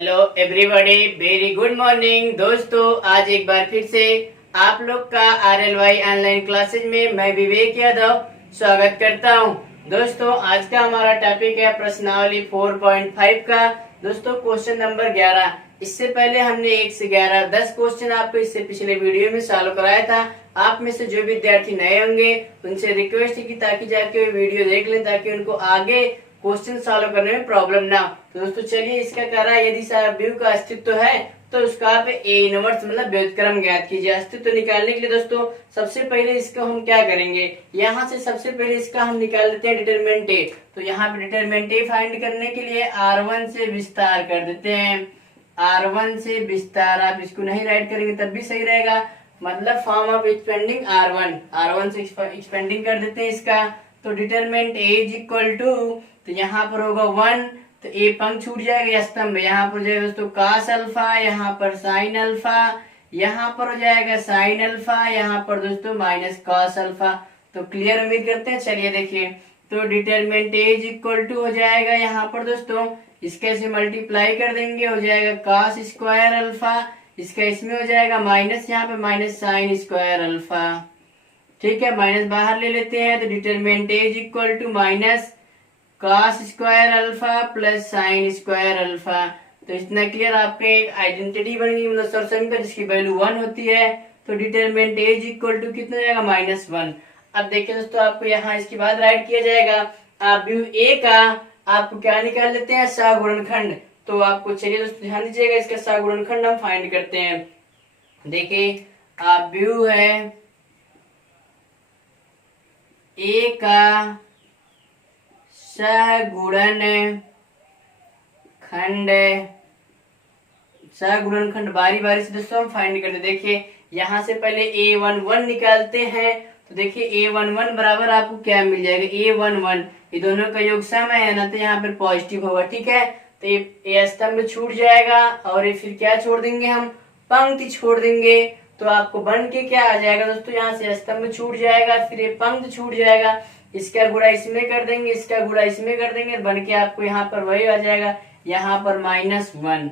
Hello everybody, very good morning दोस्तों। आज एक बार फिर से आप लोग का RLY ऑनलाइन क्लासेज में मैं विवेक यादव स्वागत करता हूं। दोस्तों आज का हमारा टॉपिक है प्रश्नावली 4.5 का दोस्तों क्वेश्चन नंबर 11। इससे पहले हमने 1 से 11 10 क्वेश्चन आपको इससे पिछले वीडियो में सॉल्व कराया था। आप में से जो विद्यार्थी नए होंगे उनसे रिक्वेस्ट है कि ताकि जाके वीडियो देख लें ताकि उनको आगे क्वेश्चन सॉल्व करने में प्रॉब्लम ना हो। तो दोस्तों चलिए इसका कह रहा है यदि व्यू का अस्तित्व है तो उसका आप ए इनवर्स मतलब व्युत्क्रम ज्ञात कीजिए। अस्तित्व निकालने के लिए दोस्तों सबसे पहले इसको हम क्या करेंगे, यहाँ से सबसे पहले इसका हम निकाल देते हैं डिटरमिनेंट ए। तो यहाँ पे डिटरमिनेंट ए फाइंड करने के लिए R1 से विस्तार कर देते हैं। R1 से विस्तार, आप इसको नहीं राइट करेंगे तब भी सही रहेगा, मतलब फॉर्म ऑफ एक्सपेंडिंग R1 से एक्सपेंडिंग कर देते हैं इसका। तो determinant A is equal to, तो यहाँ पर होगा 1, तो ए पंक्ति छूट जाएगा स्तंभ, यहाँ पर हो जाएगा दोस्तों cos अल्फा, यहाँ पर sin अल्फा, यहाँ पर हो जाएगा sin अल्फा, यहाँ पर दोस्तों माइनस cos अल्फा। तो क्लियर उम्मीद करते हैं। चलिए देखिए, तो determinant A is equal to हो जाएगा यहाँ पर दोस्तों इसके से मल्टीप्लाई कर देंगे, हो जाएगा cos स्क्वायर अल्फा, इसका इसमें हो जाएगा माइनस, यहाँ पे माइनस sin स्क्वायर अल्फा। ठीक है, माइनस बाहर ले लेते हैं, तो determinant A is equal to minus cos square alpha plus sin square alpha. तो इतना क्लियर, आपके आइडेंटिटी बन गई मतलब सरसम का जिसकी वैल्यू 1 होती है। तो determinant A is equal to कितना जाएगा -1। अब देखिए दोस्तों, आपको यहाँ इसके बाद राइट किया जाएगा आप व्यू ए का आपको क्या निकाल लेते हैं, सगुणनखंड। तो आपको चलिए दोस्तों ध्यान दीजिएगा, इसका सगुणनखंड हम फाइंड करते हैं। देखिए आप व्यू है ए का सगुणनखंड बारी बारी से दोस्तों हम फाइंड करते। देखिए यहाँ से पहले A11 निकालते हैं, तो देखिए A11 बराबर आपको क्या मिल जाएगा, A11 ये दोनों का योग सम है ना, तो यहाँ पर पॉजिटिव होगा। ठीक है, तो ये स्तंभ छूट जाएगा और ये फिर क्या छोड़ देंगे, हम पंक्ति छोड़ देंगे। तो आपको बन के क्या आ जाएगा दोस्तों, यहाँ से स्तंभ छूट जाएगा, फिर ये पंक्ति छूट जाएगा, इसका गुणा इसमें कर देंगे, इसका गुणा इसमें कर देंगे, बन के आपको यहाँ पर वही आ जाएगा, यहाँ पर -1।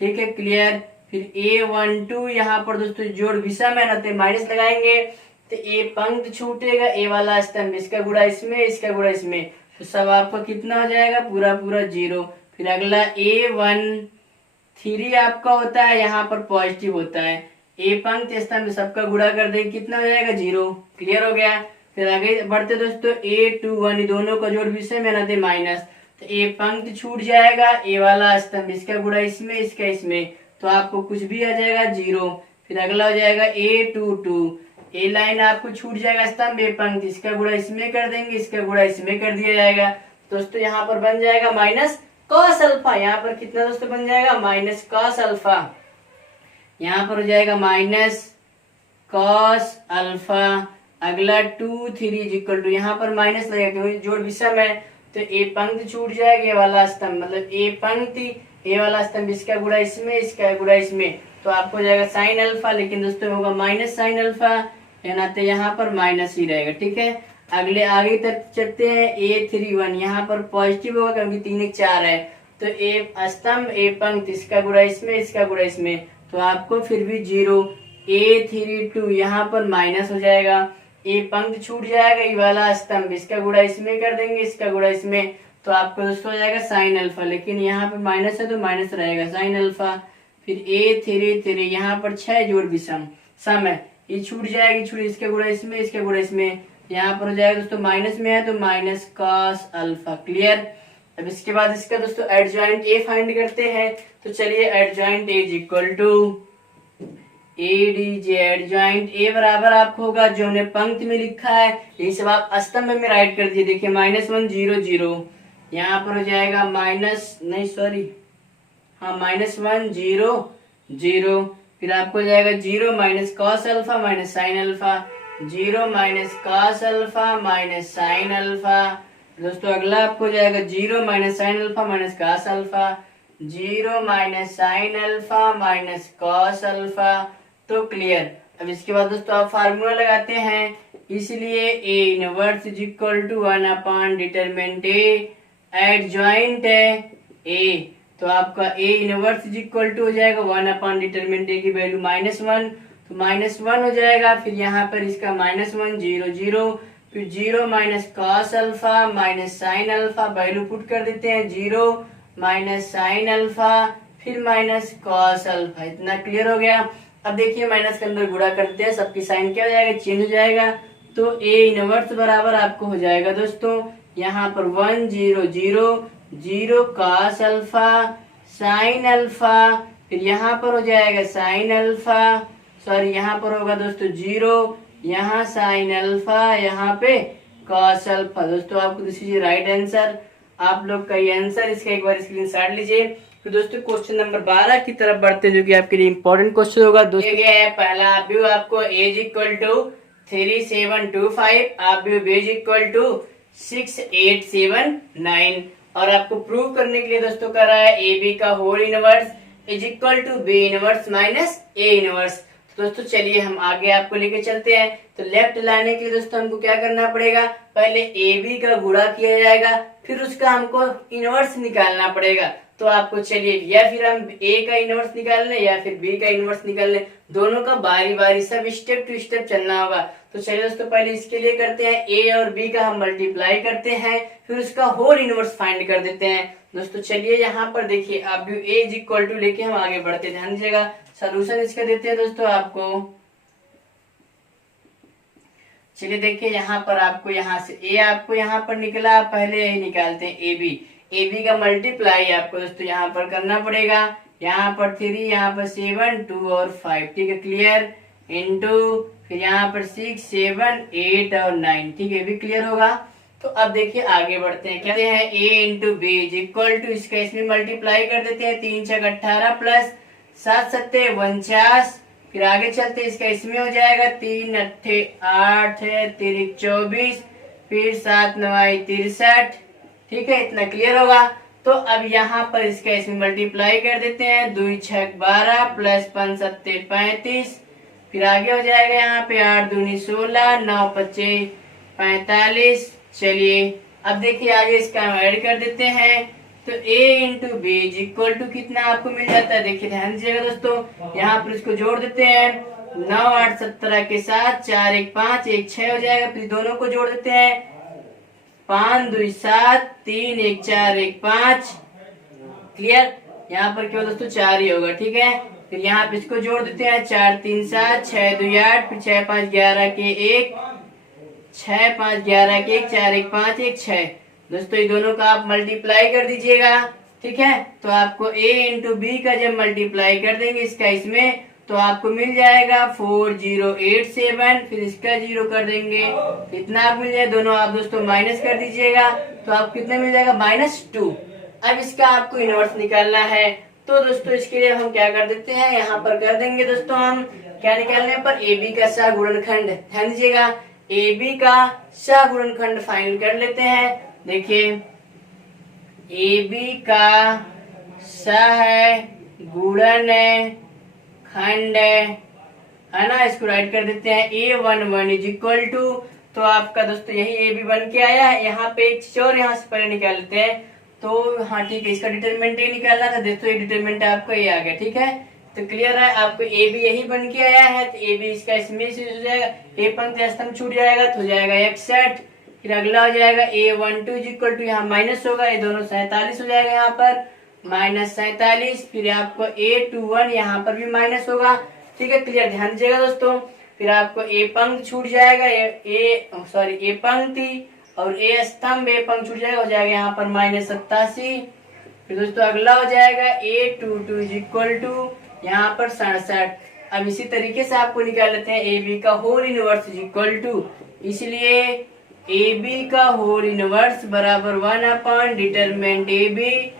ठीक है, क्लियर। फिर A12 यहाँ पर दोस्तों जोड़ विषम है ना, तो माइनस लगाएंगे, तो ए पंक्ति छूटेगा, ए वाला स्तंभ, इसका गुणा इसमें, इसका गुणा इसमें, तो सब आपका कितना हो जाएगा, पूरा पूरा 0। फिर अगला A13 आपका होता है, यहाँ पर पॉजिटिव होता है, ए पंक्ति स्तंभ सबका गुणा कर देंगे, कितना हो जाएगा 0। क्लियर हो गया। फिर आगे बढ़ते दोस्तों, A21 दोनों का जोड़ विषय में ना माइनस, तो ए पंक्ति छूट जाएगा, ए वाला स्तंभ इसका गुणा इसमें, इसका इसमें, तो आपको कुछ भी आ जाएगा 0। फिर अगला हो जाएगा A22, ए लाइन आपको छूट जाएगा स्तंभ, ए पंक्ति इसका गुणा इसमें कर देंगे, इसका गुणा इसमें कर दिया जाएगा, दोस्तों यहाँ पर बन जाएगा माइनस cos अल्फा। यहाँ पर कितना दोस्तों बन जाएगा, माइनस cos अल्फा, यहाँ पर हो जाएगा माइनस cos अल्फा। अगला 2 3 इज इक्वल टू, यहाँ पर माइनस लगेगा जोड़ विषम है, तो ए पंक्ति छूट जाएगा, ए वाला स्तंभ मतलब ए पंक्ति, ए वाला स्तंभ इसका गुणा इसमें, इसका गुणा इसमें, तो आपको जाएगा sin अल्फा, लेकिन दोस्तों होगा माइनस sin अल्फा, यानी तो यहाँ पर माइनस ही रहेगा। ठीक है, अगले आगे तक चलते हैं। A31 यहाँ पर पॉजिटिव होगा क्योंकि 3 1 4 है, तो ए स्तंभ ए पंक्ति इसका गुणा इसमें, इसका गुणा इसमें, तो आपको फिर भी 0। A32 यहाँ पर माइनस हो जाएगा, ए पंक्ति छूट जाएगा, ये वाला स्तंभ इसका गुणा इसमें कर देंगे, इसका गुणा इसमें, तो आपको दोस्तों हो जाएगा sin अल्फा, लेकिन यहाँ पे माइनस है तो माइनस रहेगा sin अल्फा। फिर A33 यहाँ पर 6 जोड़ विषम सम है, ये छूट जाएगी, छूट इसका गुणा इसमें, इसका गुणा इसमें, यहाँ पर हो जाएगा दोस्तों माइनस में है तो माइनस cos अल्फा। क्लियर। अब इसके बाद इसका दोस्तों एडजॉइंट ए फाइंड करते हैं। तो चलिए adjoint A is equal to ADJ, adjoint A बराबर आपको होगा जो हमने पंक्ति में लिखा है, यही सब आप स्तंभ में राइट कर दिए। देखिए -1 0 0, यहाँ पर हो जाएगा -1 0 0, फिर आपको जाएगा 0 minus cos alpha minus sin alpha, 0 minus cos alpha minus sin alpha. दोस्तों अगला आपको जाएगा 0 minus sin alpha minus cos alpha, 0 minus sin alpha minus cos alpha. तो क्लियर। अब इसके बाद दोस्तों आप फार्मूला लगाते हैं, इसलिए A inverse is equal to 1 upon determinant A, adjoint है ए, तो आपका A inverse is equal to हो जाएगा 1 डिटरमिनेंट ए की वैल्यू -1, तो -1 हो जाएगा। फिर यहाँ पर इसका -1 0 0, फिर 0 minus cos alpha minus sine alpha, value put कर देते हैं 0 माइनस साइन अल्फा फिर माइनस कॉस अल्फा। इतना क्लियर हो गया। अब देखिए माइनस के अंदर गुणा करते हैं, सबकी साइन क्या हो जाएगा, चेंज हो जाएगा। तो ए इनवर्स बराबर आपको हो जाएगा दोस्तों यहाँ पर 1 0 0 0 कॉस अल्फा साइन अल्फा, फिर यहाँ पर हो जाएगा साइन अल्फा, सॉरी यहाँ पर होगा दोस्तों 0, यहाँ साइन अल्फा, यहाँ पे कॉस अल्फा। दोस्तों आपको दिस इज राइट आंसर। आप लोग का ये आंसर, इसका एक बार स्क्रीनशॉट लीजिए। तो दोस्तों क्वेश्चन नंबर 12 की तरफ बढ़ते हैं, जो कि आपके लिए इंपॉर्टेंट क्वेश्चन होगा। दोस्तों ये है पहला आप व्यू, आपको एज इक्वल टू 3725, आप व्यू बेज इक्वल टू 6879, और आपको प्रूव करने के लिए दोस्तों कर रहा है ए बी का whole inverse is equal to B inverse minus A inverse. तो दोस्तों चलिए हम आगे आपको लेके चलते हैं। तो लेफ्ट लाने के लिए दोस्तों हमको क्या करना पड़ेगा, पहले ए बी का गुणा किया जाएगा, फिर उसका हमको इनवर्स निकालना पड़ेगा। तो आपको चलिए या फिर हम ए का इनवर्स निकाल लें या फिर बी का इनवर्स निकाल लें, दोनों का बारी बारी सब स्टेप टू स्टेप चलना होगा। तो चलिए दोस्तों पहले इसके लिए करते हैं, ए और बी का हम मल्टीप्लाई करते हैं, फिर उसका होल इनवर्स फाइंड कर देते हैं। दोस्तों चलिए यहाँ पर देखिए आप ए इज इक्वल टू लेके हम आगे बढ़ते, ध्यान दीजिएगा। सोल्यूशन इसका देते हैं दोस्तों आपको। चलिए देखिए यहाँ पर आपको यहाँ से ए आपको यहाँ पर निकला, पहले यही निकालते हैं ए बी का मल्टीप्लाई आपको दोस्तों यहाँ पर करना पड़ेगा। यहाँ पर 3, यहाँ पर 7 2 और 5, ठीक है क्लियर, इनटू फिर यहाँ पर 6 7 8 और 9, ठीक है भी क्लियर होगा। तो अब देखिए आगे बढ़ते हैं, कहते हैं A into B is equal to, इसका इसमें मल्टीप्लाई कर देते हैं, 3 6 18 प्लस 7 7 49, फिर आगे चलते हैं, इसका इसमें हो जाएगा 3 8 8 3 24, फिर 7 9 63, ठीक है इतना क्लियर होगा। तो अब यहाँ पर इसका इसमें मल्टीप्लाई कर देते हैं, 2 6 12 प्लस 5 7 35, फिर आगे हो जाएगा यहाँ पे 8 दूनी 16 9 25 45। चलिए अब देखिए आगे इसका हम ऐड कर देते हैं, तो a into B is equal to कितना आपको मिल जाता है, देखिए ध्यान दीजिएगा दोस्तों, यहाँ पर इसको जोड़ देते हैं, 9 8 17 के साथ 4 1 5 1 6 हो जाएगा, फिर दोनों को जोड़ देते हैं, 5 2 7 3 1 4 1 5, क्लियर। यहाँ पर केवल दोस्तों 4 ही होगा, ठीक है। फिर यहाँ पे इसको जोड़ देते हैं, 4 3 7 6 2 8, फिर 6 5 11 के 1 6 5 11 के 1 4 1 5 1 6। दोस्तों ये दोनों का आप मल्टीप्लाई कर दीजिएगा, ठीक है। तो आपको a इंटू बी का जब मल्टीप्लाई कर देंगे इसका इसमें, तो आपको मिल जाएगा 4087, फिर इसका 0 कर देंगे, इतना आप मिल जाए, दोनों आप दोस्तों माइनस कर दीजिएगा, तो आप कितना मिल जाएगा -2। अब इसका आपको इनवर्स निकालना है, तो दोस्तों इसके लिए हम क्या कर देते हैं, यहाँ पर कर देंगे दोस्तों हम क्या निकालने पर, ए बी का सहगुणनखंड, ध्यान दीजिएगा, ए बी का सहगुणनखंड फाइंड कर लेते हैं। देखिए ए बी का सहगुणनखंड है ना, इसको राइट कर देते हैं, A11 इज इक्वल टू, तो आपका दोस्तों यही ए बी बन के आया है। यहाँ पे एक चीज और यहाँ से पहले निकाल लेते हैं, तो हाँ ठीक है, इसका डिटरमिनेंट ए निकालना था, दोस्तों ये डिटरमिनेंट आपका ये आ गया, ठीक है। तो क्लियर है, आपको ए बी यही बन के आया है, तो ए बी इसका इसमें से हो जाएगा, ए पंक्ति स्तंभ छूट जाएगा तो हो जाएगा 61, फिर अगला हो जाएगा A12 इज इक्वल टू, यहाँ माइनस होगा, ये दोनों 47 हो जाएगा, यहाँ पर -47, फिर आपको A21 यहाँ पर भी माइनस होगा, ठीक है क्लियर, ध्यान दीजिएगा दोस्तों। फिर आपको ए पंक्ति छूट जाएगा, ए पंक्ति और ए स्तंभ, ए पंक्ति छूट जाएगा, हो जाएगा यहाँ पर -87। फिर दोस्तों अगला हो जाएगा A22 इज इक्वल टू, यहाँ पर 67। अब इसी तरीके से आपको निकाल लेते हैं ए बी का whole inverse is equal to, इसलिए ए बी का होल इनवर्स बराबर 1 determinant A B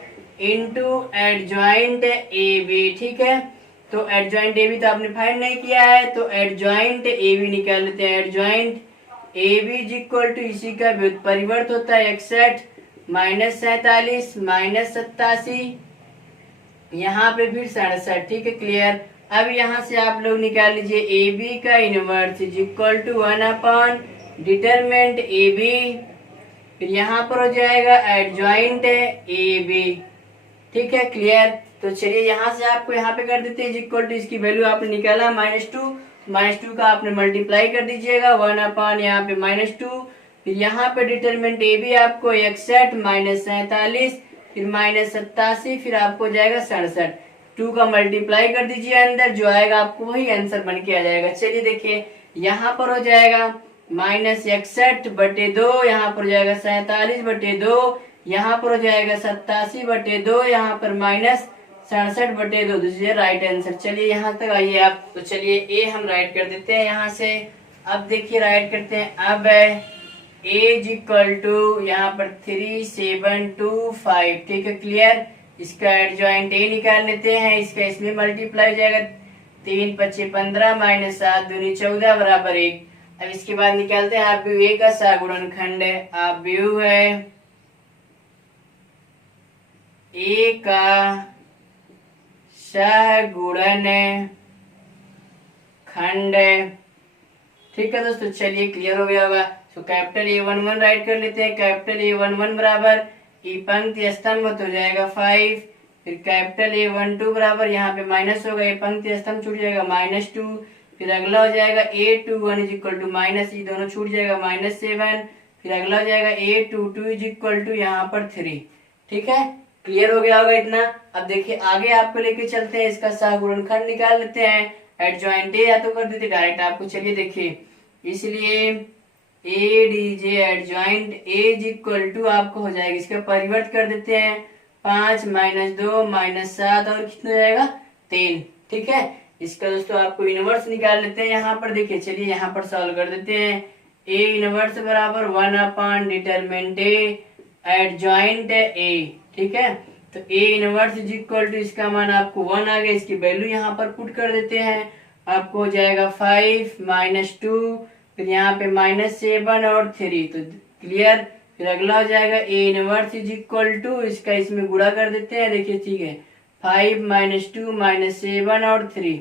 into adjoint A B, ठीक है। तो एडजॉइंट ए बी तो आपने फाइंड नहीं किया है, तो एडजॉइंट ए बी निकाल लेते हैं, adjoint A B is equal to, इसी का परिवर्त होता है 61 -47 -87, यहाँ पे फिर 67, ठीक है क्लियर। अब यहाँ से आप लोग निकाल लीजिए ए बी का inverse is equal to 1 determinant A B, फिर यहाँ पर हो जाएगा एडजॉइंट ए बी, ठीक है, क्लियर। तो चलिए यहाँ से आपको यहाँ पे कर देते हैं इक्वल टू, इसकी वैल्यू आपने निकाला -2 का आपने मल्टीप्लाई कर दीजिएगा 1 यहाँ पे -2, फिर यहाँ पे डिटरमिनेंट ए भी आपको 61 -47 फिर -87 फिर आपको जाएगा 67, 2 का मल्टीप्लाई कर दीजिए अंदर, जो आएगा आपको वही आंसर बन के आ जाएगा। चलिए देखिए यहाँ पर हो जाएगा -61/2, यहाँ पर हो जाएगा 47/2, यहाँ पर हो जाएगा 87/2, यहाँ पर -67/2, दिस इज राइट आंसर। चलिए यहाँ तक आइए आप। तो चलिए ए हम राइट कर देते हैं यहाँ से। अब देखिए राइट करते हैं, अब ए इज इक्वल टू यहाँ पर 3725, ठीक है, क्लियर। इसका एडजॉइंट ए निकाल लेते हैं, इसका इसमें मल्टीप्लाई हो जाएगा 3 × 5 = 15 -7 × 2 = 14 बराबर 1। अब इसके बाद निकालते हैं आप व्यू ए का सगुणनखंड है, आप व्यू है ए का सगुणन खंड, ठीक है दोस्तों। चलिए क्लियर हो गया होगा। तो कैपिटल A11 राइट कर लेते हैं, कैपिटल A11 बराबर ई पंक्ति स्तंभ तो हो जाएगा 5, फिर कैपिटल A12 बराबर यहाँ पे माइनस होगा, ये पंक्ति स्तंभ छूट जाएगा -2, फिर अगला हो जाएगा A21 is equal to minus, ये दोनों छूट जाएगा -7, फिर अगला हो जाएगा A22 इज इक्वल टू यहाँ पर 3, ठीक है, क्लियर हो गया होगा इतना। अब देखिए आगे आपको लेके चलते हैं, इसका सगुणनखंड निकाल लेते हैं, एडजॉइंट ए या तो कर देते डायरेक्ट आपको। चलिए देखिए, इसलिए A D J adjoint A is equal to आपको हो जाएगा, इसका परिवर्त कर देते हैं 5 - 2 -7 और कितना हो जाएगा 3, ठीक है। इसका दोस्तों आपको इनवर्स निकाल लेते हैं यहाँ पर। देखिए चलिए यहाँ पर सॉल्व कर देते हैं, ए इनवर्स बराबर 1 डिटरमिनेंट ए एडजॉइंट ए, ठीक है। तो A inverse is equal to, इसका मान आपको 1 आ गया, इसकी वैल्यू यहाँ पर पुट कर देते हैं, आपको हो जाएगा 5 - 2 फिर यहाँ पे -7 और 3, तो क्लियर। फिर अगला हो जाएगा A inverse is equal to, इसका इसमें गुणा कर देते हैं, देखिए ठीक है, 5 - 2 -7 और 3,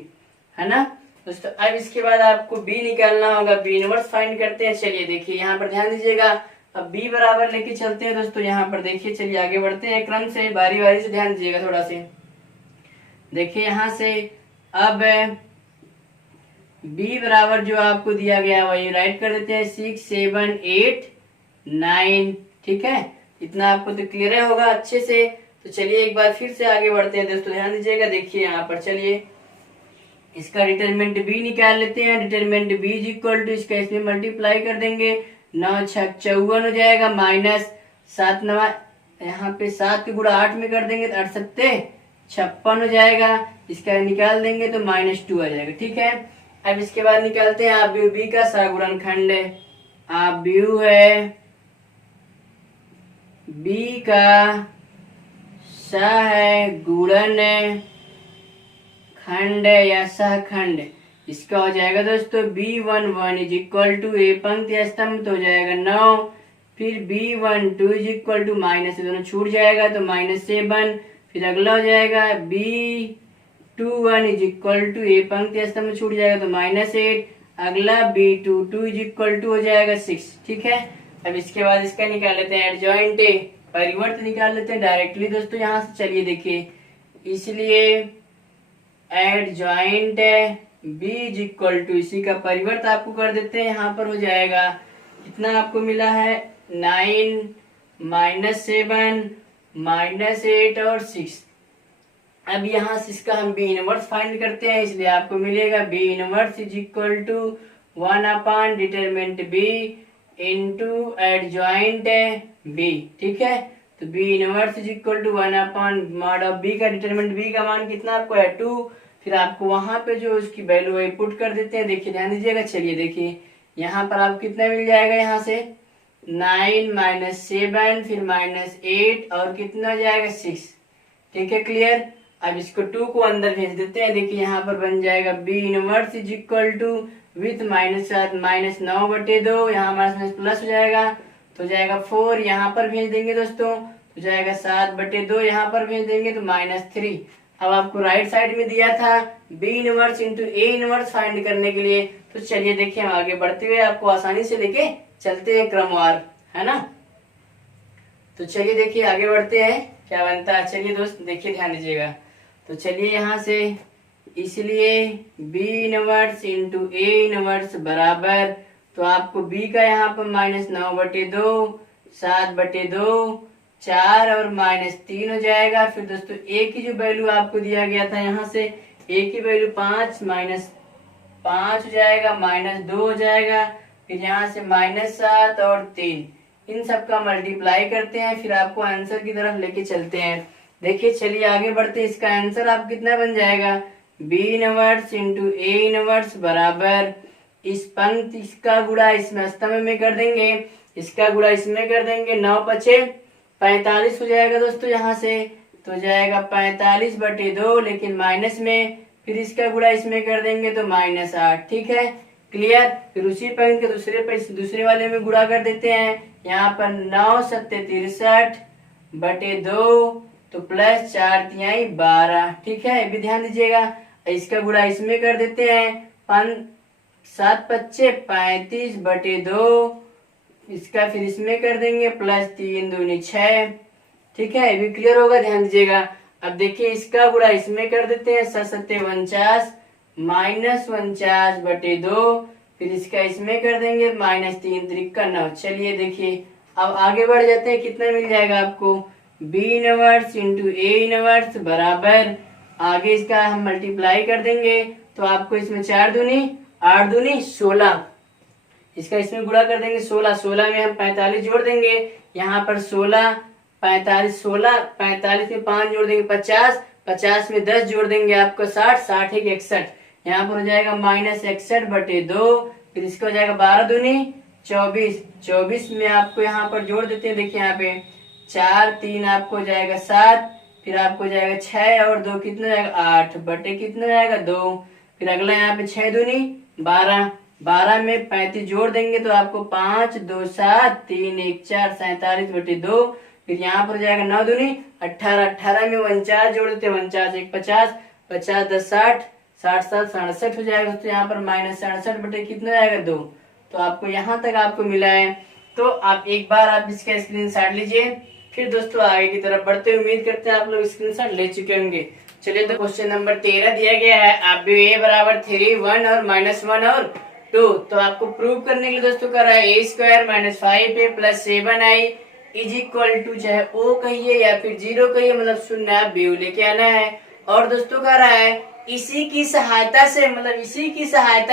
है ना दोस्तों। अब इसके बाद आपको बी निकालना होगा, बी इनवर्स फाइंड करते हैं। चलिए देखिए यहाँ पर ध्यान दीजिएगा, अब बी बराबर लेके चलते हैं दोस्तों यहाँ पर। देखिए चलिए आगे बढ़ते हैं क्रम से, बारी बारी से ध्यान दीजिएगा थोड़ा से। देखिए यहाँ से अब बी बराबर जो आपको दिया गया वही राइट कर देते हैं, 6 7 8 9, ठीक है, इतना आपको तो क्लियर होगा अच्छे से। तो चलिए एक बार फिर से आगे बढ़ते हैं दोस्तों, ध्यान दीजिएगा। देखिए यहाँ पर चलिए इसका डिटरमिनेंट बी निकाल लेते हैं, determinant B is equal to, इसका इसमें मल्टीप्लाई कर देंगे, 9 × 6 = 54 हो जाएगा, -7 9 यहाँ पे 7 के गुणा 8 में कर देंगे तो 8 7 56 हो जाएगा, इसका निकाल देंगे तो -2 आ जाएगा, ठीक है। अब इसके बाद निकालते हैं आप व्यू बी का सगुणनखंड, आप व्यू है बी का सगुणन खंड या सहखंड, इसका हो जाएगा दोस्तों B11 इज इक्वल टू, ए पंक्ति स्तंभ तो हो जाएगा 9, फिर B12 is equal to minus, दोनों छूट जाएगा तो -7, फिर अगला हो जाएगा B21 इज इक्वल टू, ए पंक्ति स्तंभ छूट जाएगा तो -8, अगला B22 इज इक्वल टू हो जाएगा 6, ठीक है। अब इसके बाद इसका निकाल लेते हैं एडजॉइंट ए, परिवर्त निकाल लेते हैं डायरेक्टली दोस्तों यहाँ से। चलिए देखिए, इसलिए adjoint B is equal to, इसी का परिवर्त आपको कर देते हैं, यहाँ पर हो जाएगा कितना आपको मिला है 9 -7 -8 और 6। अब यहाँ से इसका हम बी इनवर्स फाइंड करते हैं, इसलिए आपको मिलेगा B inverse is equal to 1 determinant B into adjoint B, ठीक है। तो B inverse is equal to 1/mod of B का डिटरमिनेंट बी का मान कितना आपको है 2, फिर आपको वहां पे जो उसकी वैल्यू है पुट कर देते हैं। देखिए ध्यान दीजिएगा, चलिए देखिए यहाँ पर आपको कितना मिल जाएगा, यहाँ से 9 -7 फिर -8 और कितना हो जाएगा 6, ठीक है, क्लियर। अब इसको 2 को अंदर भेज देते हैं। देखिए यहाँ पर बन जाएगा B inverse is equal to with -7 -9/2, यहाँ हमारे प्लस हो जाएगा तो हो जाएगा 4, यहाँ पर भेज देंगे दोस्तों तो जाएगा 7/2, यहाँ पर भेज देंगे तो -3। अब आपको राइट साइड में दिया था B inverse into A inverse find करने के लिए। तो चलिए देखिए हम आगे बढ़ते हुए आपको आसानी से लेके चलते हैं क्रमवार, है ना। तो चलिए देखिए आगे बढ़ते हैं। क्या बनता है। चलिए दोस्त देखिए, ध्यान दीजिएगा। तो चलिए यहाँ से, इसलिए B inverse into A inverse बराबर, तो आपको बी का यहाँ पर -9/2, 7/2, 4 और -3 हो जाएगा। फिर दोस्तों ए की जो वैल्यू आपको दिया गया था, यहाँ से ए की वैल्यू 5 -5 हो जाएगा, -2 हो जाएगा। फिर यहाँ से -7 और 3, इन सब का मल्टीप्लाई करते हैं, फिर आपको आंसर की तरफ लेके चलते हैं। देखिए चलिए आगे बढ़ते हैं। इसका आंसर आप कितना बन जाएगा, B inverse into A inverse बराबर, इस पंक्ति इसका गुणा इसमें स्तंभ में कर देंगे, इसका गुणा इसमें कर देंगे, 9×5 = 45 हो जाएगा दोस्तों। यहाँ से तो हो जाएगा 45/2, लेकिन माइनस में, फिर इसका गुणा इसमें कर देंगे तो -8। ठीक है, क्लियर। फिर उसी पंक्ति के दूसरे वाले में गुणा कर देते हैं। यहाँ पर 9 × 7 = 63/2, तो +4 × 3 = 12। ठीक है, भी ध्यान दीजिएगा। इसका गुणा इसमें कर देते हैं, 7 × 5 = 35/2, इसका फिर इसमें कर देंगे, +3 × 2 = 6। ठीक है, ये भी क्लियर होगा, ध्यान दीजिएगा। अब देखिए इसका गुणा इसमें कर देते हैं, 7 × 7 = 49, -49/2, फिर इसका इसमें कर देंगे, -3 × 3 = 9। चलिए देखिए अब आगे बढ़ जाते हैं। कितना मिल जाएगा आपको, B inverse into A inverse बराबर, आगे इसका हम मल्टीप्लाई कर देंगे, तो आपको इसमें 4 दूनी 8 दूनी 16, इसका इसमें गुणा कर देंगे 16 में हम 45 जोड़ देंगे। यहाँ पर 16 45 में 5 जोड़ देंगे 50 में 10 जोड़ देंगे आपको 60 1 61, यहाँ पर हो जाएगा -61/2, फिर इसका हो जाएगा 12 दूनी 24 में आपको यहाँ पर जोड़ देते हैं। देखिए यहाँ पे 4 3 आपको हो जाएगा 7, फिर आपको हो जाएगा 6 और 2 कितना हो जाएगा 8 बटे कितना हो जाएगा 2, फिर अगला यहाँ पे 6 दूनी 12 में 35 जोड़ देंगे तो आपको 5 2 7 3 1 4 47/2, फिर यहाँ पर हो जाएगा 9 दूनी 18 में 49 जोड़ देते हैं, 49 1 50 50 10 60 60 7 67 हो जाएगा। तो यहाँ पर -67 बटे कितना हो जाएगा 2। तो आपको यहाँ तक आपको मिला है। तो आप एक बार आप इसका स्क्रीनशॉट लीजिए, फिर दोस्तों आगे की तरफ बढ़ते हैं। उम्मीद करते हैं आप लोग स्क्रीनशॉट ले चुके होंगे। चलिए तो क्वेश्चन नंबर 13 दिया गया है, आप भी a बराबर 3 1 और -1 और 2। तो आपको प्रूव करने के लिए दोस्तों कर रहा है a² - 5a + 7i = चाहे o कहिए या फिर 0 कहिए, मतलब शून्य b लेके आना है। और दोस्तों कह रहा है इसी की सहायता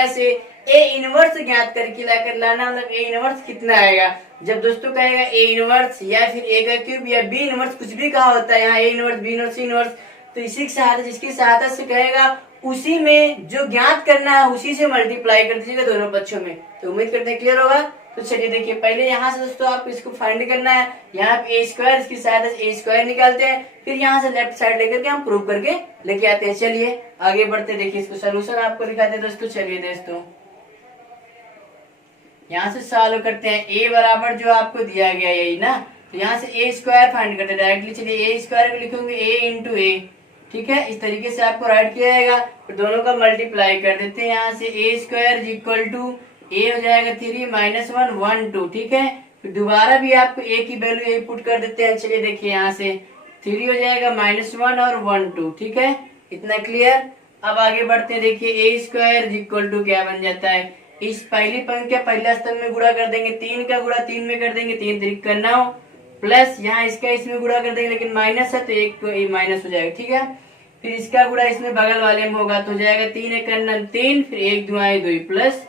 से ए इनवर्स ज्ञात करके लाना, मतलब ए इनवर्स कितना आएगा। जब दोस्तों कहेगा ए इनवर्स या फिर ए का क्यूब या बी इनवर्स, कुछ भी कहा होता है, यहाँ A inverse B inverse C inverse, तो इसी की सहायता, जिसकी सहायता से कहेगा उसी में जो ज्ञात करना है उसी से मल्टीप्लाई कर दीजिएगा दोनों पक्षों में। तो उम्मीद करते हैं क्लियर होगा। तो चलिए देखिए, पहले यहाँ से दोस्तों आपको इसको फाइंड करना है। यहाँ पे a², इसकी सहायता से a² निकालते हैं, फिर यहाँ से लेफ्ट साइड लेकर के हम प्रूव करके लेके आते हैं। चलिए आगे बढ़ते, देखिए इसको सोल्यूशन आपको दिखाते हैं दोस्तों। चलिए दोस्तों यहाँ से सॉल्व करते हैं। a बराबर जो आपको दिया गया यही ना, तो यहाँ से a² फाइंड करते हैं डायरेक्टली। चलिए a² लिखेंगे a × a, ठीक है, इस तरीके से आपको राइट किया जाएगा। फिर दोनों का मल्टीप्लाई कर देते हैं। यहाँ से a² = a हो जाएगा 3 - 1 1 2, ठीक है। फिर दोबारा भी आपको a की वैल्यू यही पुट कर देते हैं। चलिए देखिए यहाँ से 3 हो जाएगा -1 और 1 2, ठीक है, इतना क्लियर। अब आगे बढ़ते हैं। देखिए a² = क्या बन जाता है, इस पहली पंक्ति का पहला स्तंभ में गुणा कर देंगे, 3 का गुणा 3 में कर देंगे, 3 3 = 9, प्लस यहाँ इसका इसमें गुणा कर देंगे, लेकिन माइनस है तो एक माइनस हो जाएगा, ठीक है। फिर इसका गुणा इसमें बगल वाले में होगा तो हो जाएगा 3 1 9 3, फिर 1 2 2 प्लस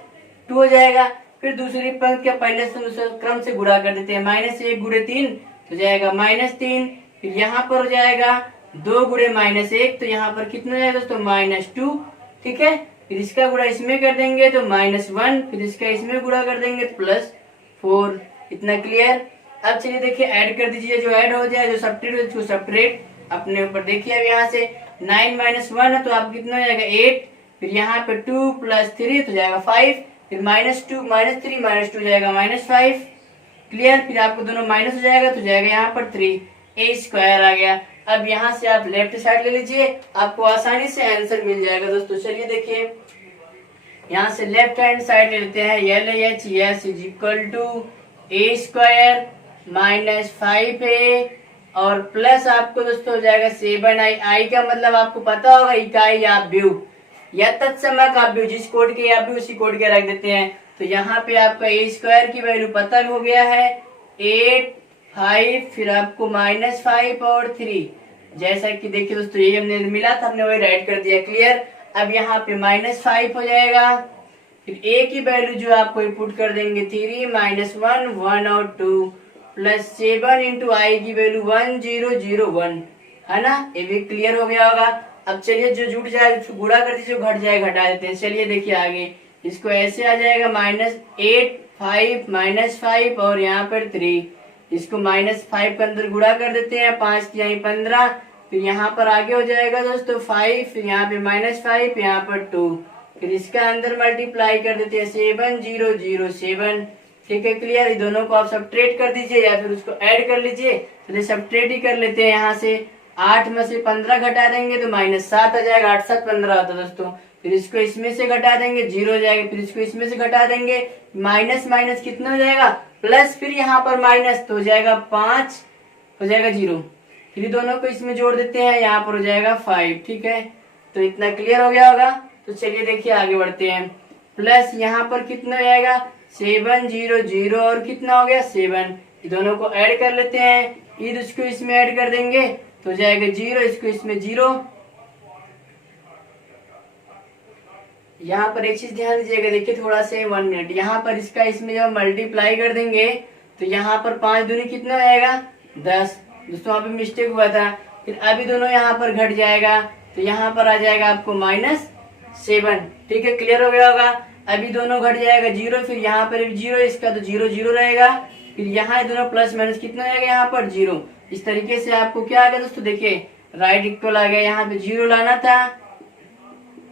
2 हो जाएगा। फिर दूसरी पंक्ति का पहले से क्रम से गुणा कर देते हैं, -1 × 3 तो जाएगा -3, फिर यहाँ पर हो जाएगा 2 × -1, तो यहाँ पर कितना हो जाएगा दोस्तों -2, ठीक है। फिर इसका गुणा इसमें कर देंगे तो -1, फिर इसका इसमें गुणा कर देंगे तो +4, इतना क्लियर। अब चलिए देखिए ऐड कर दीजिए, जो ऐड हो जाए, जो सब्ट्रैक्ट हो सब्ट्रैक्ट अपने ऊपर। देखिए अब यहाँ से 9 - 1 है तो आप कितना हो जाएगा 8, फिर यहाँ पे 2 + 3 तो जाएगा 5, फिर -2 -3 -2 जाएगा -5, क्लियर। फिर आपको दोनों माइनस हो जाएगा तो जाएगा यहाँ पर 3, a² आ गया। अब यहाँ से आप लेफ्ट साइड ले लीजिए, आपको आसानी से आंसर मिल जाएगा दोस्तों। चलिए देखिए यहाँ से लेफ्ट हैंड साइड ले लेते हैं, LHS = a² - 5a और प्लस आपको दोस्तों हो जाएगा 7i। आई का मतलब आपको पता होगा इकाई या व्यू या तत्समक का व्यू, जिस कोड के आप भी उसी कोड के रख देते हैं। तो यहाँ पे आपका ए स्क्वायर की वैल्यू पता हो गया है 8, 5, फिर आपको -5 और 3। जैसा कि देखिए दोस्तों ये हमने मिला था, हमने वही राइट कर दिया। क्लियर। अब यहाँ पे -5 हो जाएगा, फिर ए की वैल्यू जो आपको इनपुट कर देंगे 3, -1, 1 और 2 प्लस 7 इंटू आई की वैल्यू 1001 है ना। ये भी क्लियर हो गया होगा। अब चलिए जो जुड़ जाए उसको गुणा कर दीजिए, घट जाए घटा देते हैं। चलिए देखिए आगे इसको ऐसे आ जाएगा -8, 5, -5 और यहाँ पर 3। इसको -5 के अंदर गुणा कर देते हैं, 5 की यहीं 15, फिर यहाँ पर आगे हो जाएगा दोस्तों 5, फिर यहाँ पे -5, यहाँ पर 2, फिर इसका अंदर मल्टीप्लाई कर देते हैं 7007। ठीक है क्लियर। ये दोनों को आप सब्ट्रैक्ट कर दीजिए या फिर उसको ऐड कर लीजिए। चलिए सब्ट्रैक्ट ही कर लेते हैं। यहाँ से 8 में से 15 घटा देंगे तो -7 आ जाएगा, 8 7 15 होता दोस्तों। फिर इसको इसमें से घटा देंगे 0 हो जाएगा, फिर इसको इसमें से घटा देंगे माइनस माइनस कितना हो जाएगा प्लस, फिर यहाँ पर माइनस तो हो जाएगा 5, हो जाएगा 0। फिर दोनों को इसमें जोड़ देते हैं, यहाँ पर हो जाएगा 5। ठीक है, तो इतना क्लियर हो गया होगा। तो चलिए देखिए आगे बढ़ते हैं। प्लस यहाँ पर कितना हो जाएगा 700 और कितना हो गया 7। दोनों को ऐड कर लेते हैं, ईद उसको इसमें ऐड कर देंगे तो हो जाएगा 0, इसको इसमें 0। यहाँ पर एक चीज ध्यान दीजिएगा, देखिए थोड़ा सा 1 मिनट, यहाँ पर इसका इसमें जब मल्टीप्लाई कर देंगे तो यहाँ पर 5 दूनी कितना हो जाएगा 10। दोस्तों वहाँ पे मिस्टेक हुआ था। फिर अभी दोनों यहाँ पर घट जाएगा तो यहाँ पर आ जाएगा आपको -7। ठीक है, क्लियर हो गया होगा। अभी दोनों घट जाएगा 0, फिर यहाँ पर 0, इसका तो 0 0 रहेगा। फिर यहाँ दोनों प्लस माइनस कितना आएगा यहाँ पर 0। इस तरीके से आपको क्या आ गया दोस्तों, देखिए राइट इक्वल आ गया। यहाँ पे 0 लाना था,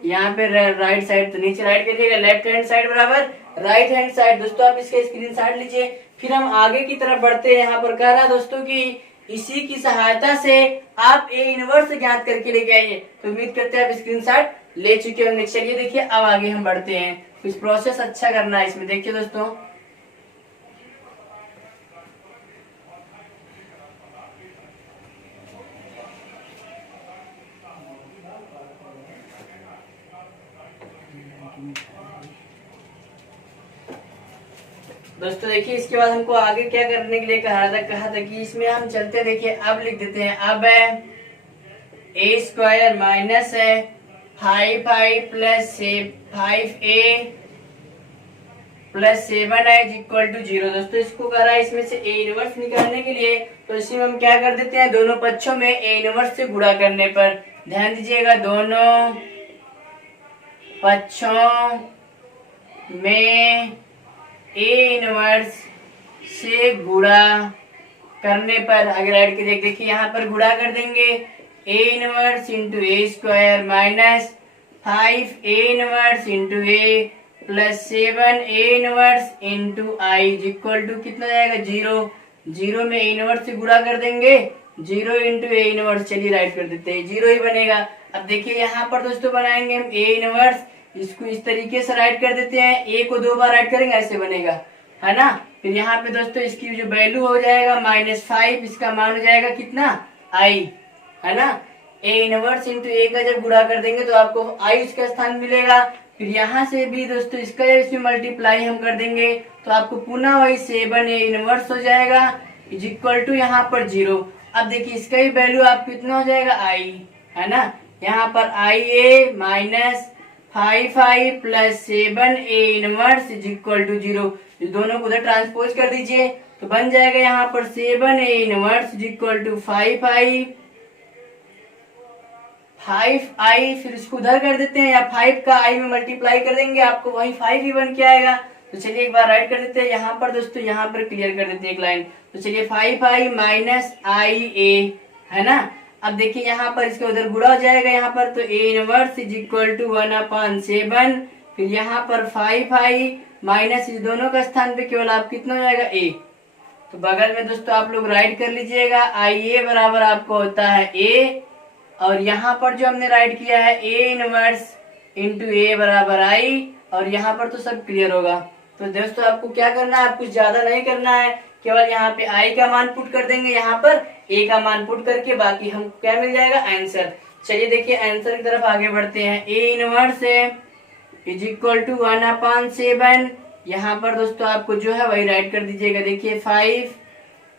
यहाँ पे राइट साइड तो नीचे राइट करिएगा, लेफ्ट हैंड साइड बराबर राइट हैंड साइड। दोस्तों आप इसका स्क्रीनशॉट लीजिए। फिर हम आगे की तरफ बढ़ते हैं। यहाँ पर कह रहा है दोस्तों कि इसी की सहायता से आप ए इनवर्स ज्ञात करके लेके आइए। तो उम्मीद करते हैं आप स्क्रीनशॉट ले चुके होंगे। चलिए देखिए अब आगे हम बढ़ते हैं, कुछ प्रोसेस अच्छा करना है इसमें। देखिए दोस्तों देखिए इसके बाद हमको आगे क्या करने के लिए कहा था कि इसमें हम चलते हैं। देखिए अब लिख देते हैं, अब है ए स्क्वायर माइनस है 5i plus 5a plus 7i equal to 0। दोस्तों इसको कह रहा है इसमें से ए इनवर्स निकालने के लिए, तो इसमें हम क्या कर देते हैं, दोनों पक्षों में ए इनवर्स से गुणा करने पर ध्यान दीजिएगा, दोनों पक्षों में ए इनवर्स से गुणा करने पर अगर ऐड करिए, देखिए यहाँ पर गुणा कर देंगे A inverse into A square minus 5 A inverse into A plus 7 A inverse into I equal to कितना जाएगा 0। 0 में ए इनवर्स से गुणा कर देंगे, 0 इंटू ए इनवर्स, चलिए राइट कर देते हैं, 0 ही बनेगा। अब देखिए यहाँ पर दोस्तों बनाएंगे हम ए इनवर्स, इसको इस तरीके से राइट कर देते हैं, ए को 2 बार राइट करेंगे ऐसे बनेगा, है ना। फिर यहाँ पे दोस्तों इसकी जो वैल्यू हो जाएगा -5, इसका मान हो जाएगा कितना आई, है ना। ए इनवर्स इंटू ए का जब गुणा कर देंगे तो आपको आई उसका स्थान मिलेगा। फिर यहाँ से भी दोस्तों इसका जब इसमें मल्टीप्लाई हम कर देंगे तो आपको पुनः वही 7 ए इनवर्स हो जाएगा इज इक्वल टू यहाँ पर 0। अब देखिए इसका भी वैल्यू आप कितना हो जाएगा आई, है ना। यहाँ पर I A minus 5i plus 7 A inverse is equal to 0। दोनों को उधर ट्रांसपोज कर दीजिए तो बन जाएगा यहाँ पर 7 A inverse is equal to 5i, फिर इसको उधर कर देते हैं या 5 का i में मल्टीप्लाई कर देंगे, आपको वही 5 ही बन के आएगा। तो चलिए एक बार राइट कर देते हैं यहाँ पर दोस्तों, यहाँ पर क्लियर कर देते हैं एक लाइन। तो चलिए 5i माइनस आई ए, है ना। अब देखिए यहाँ पर इसके उधर गुणा हो जाएगा, यहाँ पर तो A inverse is equal to 1/7, फिर यहाँ पर 5i माइनस इस दोनों का स्थान पे केवल आप कितना हो जाएगा ए, तो बगल में दोस्तों आप लोग राइट कर लीजिएगा, आई ए बराबर आपको होता है ए, और यहाँ पर जो हमने राइट किया है ए इनवर्स इंटू ए बराबर आई, और यहाँ पर तो सब क्लियर होगा। तो दोस्तों आपको क्या करना है, कुछ ज्यादा नहीं करना है, केवल यहाँ पे आई का मान पुट कर देंगे, यहाँ पर ए का मान पुट करके बाकी हम क्या मिल जाएगा आंसर। चलिए देखिए आंसर की तरफ आगे बढ़ते हैं। ए इनवर्स है इज इक्वल टू 1/7। यहाँ पर दोस्तों आपको जो है वही राइट कर दीजिएगा। देखिए 5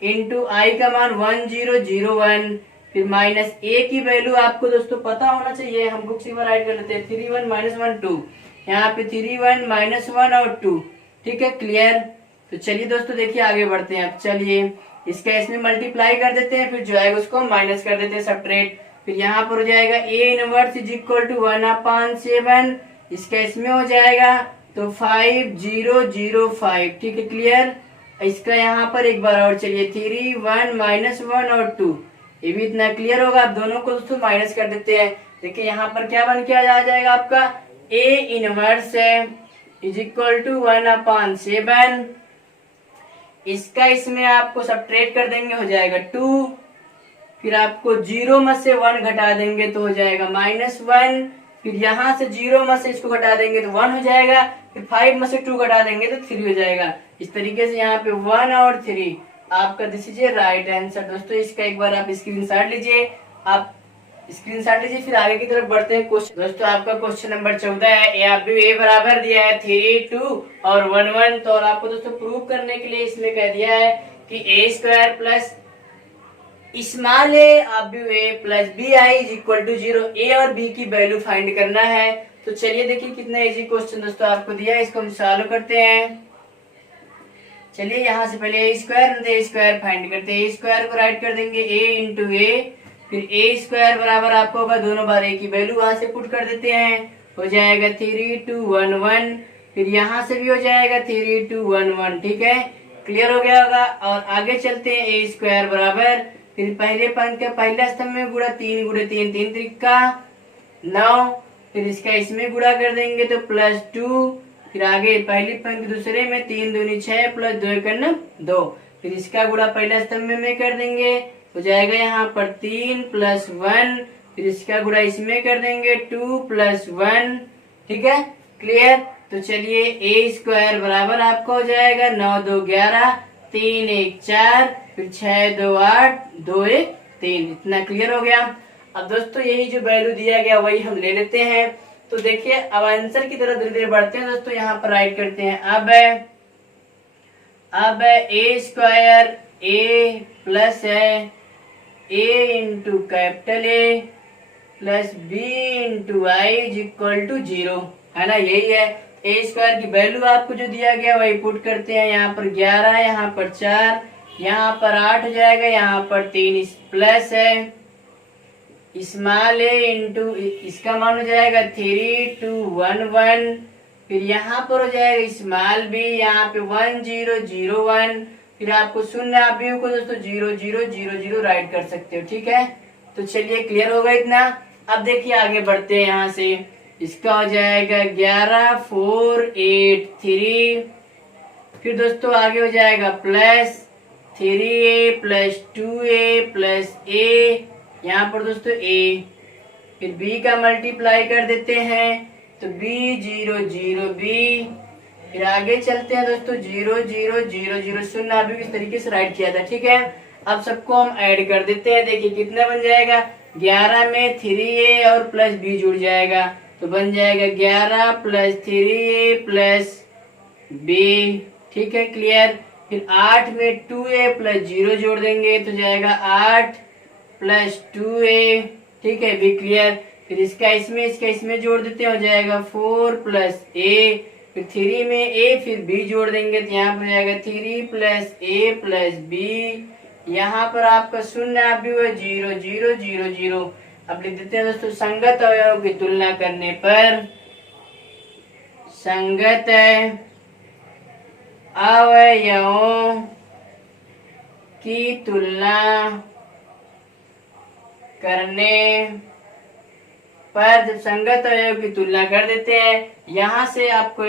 इंटू आई का मान 1001, फिर माइनस ए की वैल्यू आपको दोस्तों पता होना चाहिए, हम बुक से राइट कर लेते हैं 3 1 -1 2, यहाँ पे 3 1 -1 और 2। ठीक है क्लियर। तो चलिए दोस्तों देखिए आगे बढ़ते हैं। अब चलिए इसका इसमें मल्टीप्लाई कर देते हैं, फिर जो आएगा उसको माइनस कर देते हैं सब्ट्रैक्ट। फिर यहाँ पर हो जाएगा A inverse is equal to 1/7, इसका इसमें हो जाएगा तो 5005। ठीक है क्लियर। इसका यहाँ पर एक बार और चलिए 3 1 -1 और 2, ये भी इतना क्लियर होगा। आप दोनों को दोस्तों माइनस कर देते हैं। देखिए यहाँ पर क्या बन के आ जाएगा आपका ए इनवर्स है इज इक्वल टू 1/7, इसका इसमें आपको सब्ट्रैक्ट कर देंगे हो जाएगा 2, फिर आपको 0 में से 1 घटा देंगे तो हो जाएगा -1, फिर यहाँ से 0 में से इसको घटा देंगे तो 1 हो जाएगा, फिर 5 में से 2 घटा देंगे तो 3 हो जाएगा। इस तरीके से यहाँ पे 1 और 3 आपका दिस इज राइट आंसर। दोस्तों इसका एक बार आप स्क्रीनशॉट लीजिए, आप स्क्रीनशॉट लीजिए, फिर आगे की तरफ बढ़ते हैं। क्वेश्चन दोस्तों आपका क्वेश्चन नंबर 14 है। ए आप भी ए बराबर दिया है 3 2 और 1 1, तो और आपको दोस्तों प्रूव करने के लिए इसमें कह दिया है कि A square plus small A आप भी A plus B I is equal to 0, A और बी की वैल्यू फाइंड करना है। तो चलिए देखिए कितना इजी क्वेश्चन दोस्तों आपको दिया है, इसको हम सॉल्व करते हैं। चलिए यहाँ से पहले ए स्क्वायर फाइंड करते हैं। ए स्क्वायर को राइट कर देंगे ए इंटू ए, फिर ए स्क्वायर बराबर आपको होगा दोनों बार ए की वैल्यू वहां से पुट कर देते हैं, हो जाएगा 3 2 1 1, फिर यहाँ से भी हो जाएगा 3 2 1 1। ठीक है क्लियर हो गया होगा। और आगे चलते हैं। ए स्क्वायर बराबर फिर पहले पंक्ति का पहला स्तंभ में गुणा 3 × 3 3 त्रिका 9, फिर इसका इसमें गुणा कर देंगे तो +2, फिर आगे पहली पंक्ति दूसरे में 3 दूनी 6 प्लस 2 1 2, फिर इसका गुणा पहला स्तंभ में कर देंगे, हो जाएगा यहाँ पर 3 + 1, फिर इसका गुणा इसमें कर देंगे 2 + 1। ठीक है क्लियर। तो चलिए ए स्क्वायर बराबर आपको हो जाएगा 9 2 11, 3 1 4, फिर 6 2 8, 2 1 3। इतना क्लियर हो गया। अब दोस्तों यही जो वैल्यू दिया गया वही हम ले लेते हैं। तो देखिए अब आंसर की तरफ धीरे धीरे बढ़ते हैं दोस्तों। यहाँ पर राइट करते हैं। अब ए स्क्वायर ए प्लस है A into capital A plus B into I is equal to 0, है ना, यही है। ए स्क्वायर की वैल्यू आपको जो दिया गया वही पुट करते हैं। यहाँ पर 11, यहाँ पर 4, यहाँ पर 8 हो जाएगा, यहाँ पर 3 प्लस है स्मॉल ए इंटू इसका मान हो जाएगा 3 2 1 1, फिर यहाँ पर हो जाएगा स्मॉल बी, यहाँ पे 1 0 0 1, फिर आपको शून्य आप भी को दोस्तों 0 0 0 0 राइट कर सकते हो। ठीक है तो चलिए क्लियर होगा इतना। अब देखिए आगे बढ़ते हैं। यहाँ से इसका हो जाएगा 11 4 8 3, फिर दोस्तों आगे हो जाएगा plus 3a plus 2a plus a, यहाँ पर दोस्तों a, फिर b का मल्टीप्लाई कर देते हैं तो b 0 0 b, फिर आगे चलते हैं दोस्तों 0 0 0 0 शून्य अभी इस तरीके से राइट किया था। ठीक है अब सबको हम ऐड कर देते हैं। देखिए कितना बन जाएगा, 11 में 3a और प्लस b जुड़ जाएगा तो बन जाएगा 11 प्लस 3a प्लस b। ठीक है क्लियर। फिर 8 में 2a प्लस 0 जोड़ देंगे तो जाएगा 8 प्लस 2a। ठीक है भी क्लियर। फिर इसका इसमें जोड़ देते हैं, हो जाएगा 4 प्लस a, फिर 3 में a फिर b जोड़ देंगे तो यहाँ पर जाएगा 3 प्लस a प्लस b। यहाँ पर आपका शून्य आप भी हुआ 0 0 0 0। अब लिख देते हैं दोस्तों संगत अवयवों की तुलना करने पर संगत अवयवों की तुलना करने पर जब संगत अवयव की तुलना कर देते हैं, यहाँ से आपको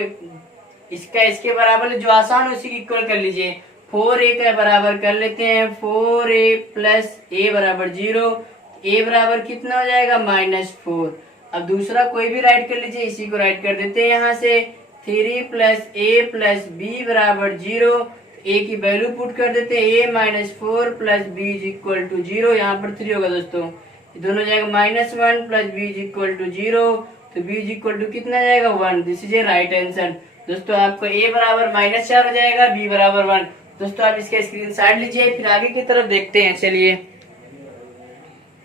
इसका इसके बराबर जो आसान है उसी की इक्वल कर लीजिए। 4a का बराबर कर लेते हैं, 4a प्लस a बराबर 0, a बराबर कितना हो जाएगा -4। अब दूसरा कोई भी राइट कर लीजिए, इसी को राइट कर देते हैं। यहाँ से 3 प्लस a प्लस b बराबर 0, ए की वैल्यू पुट कर देते हैं, A -4 plus B is equal to 0, यहाँ पर 3 होगा दोस्तों, ये दोनों जाएगा -1 plus B is equal to 0, तो बी इज इक्वल टू कितना जाएगा 1। This is a right answer. दोस्तों आपको ए बराबर -4 हो जाएगा, बी बराबर 1। दोस्तों आप इसका स्क्रीनशॉट लीजिए, फिर आगे की तरफ देखते हैं। चलिए